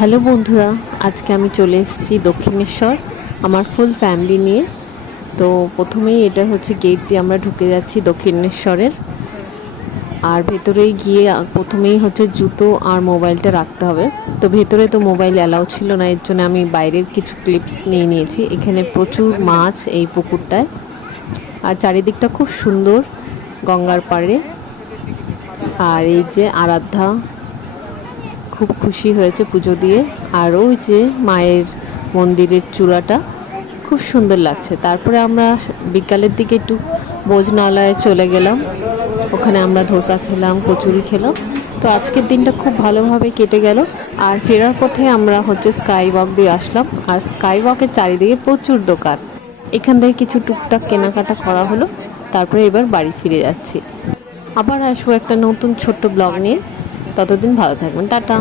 Hello বন্ধুরা, আজকে আমি চলে এসেছি দক্ষিণেশ্বর আমার ফুল ফ্যামিলি নিয়ে। তো প্রথমেই এটা হচ্ছে গেট দিয়ে আমরা ঢুকে যাচ্ছি দক্ষিণেশ্বরের। আর ভেতরেই গিয়ে প্রথমেই হচ্ছে জুতো আর মোবাইলটা রাখতে হবে। তো ভেতরে তো মোবাইল অ্যালাউ ছিল না, এর জন্য আমি বাইরের কিছু ক্লিপস নিয়ে নিয়েছি। এখানে প্রচুর মাছ এই পুকুরটায়, আর চারিদিকটা খুব সুন্দর গঙ্গার পাড়ে। আর এই যে আরাধ্যা খুব খুশি হয়েছে পুজো দিয়ে। আর ওই যে মায়ের মন্দিরের চূড়াটা খুব সুন্দর লাগছে। তারপরে আমরা বিকালের দিকে একটু ভোজনালয়ে চলে গেলাম, ওখানে আমরা ধোসা খেলাম, কচুরি খেলাম। তো আজকের দিনটা খুব ভালোভাবে কেটে গেল। আর ফেরার পথে আমরা হচ্ছে স্কাই ওয়াক দিয়ে আসলাম। আর স্কাই ওয়াকের চারিদিকে প্রচুর দোকান, এখান থেকে কিছু টুকটাক কেনাকাটা করা হলো। তারপরে এবার বাড়ি ফিরে যাচ্ছি। আবার আসবো একটা নতুন ছোট্ট ব্লগ নিয়ে। ততদিন ভালো থাকবেন, টাটা।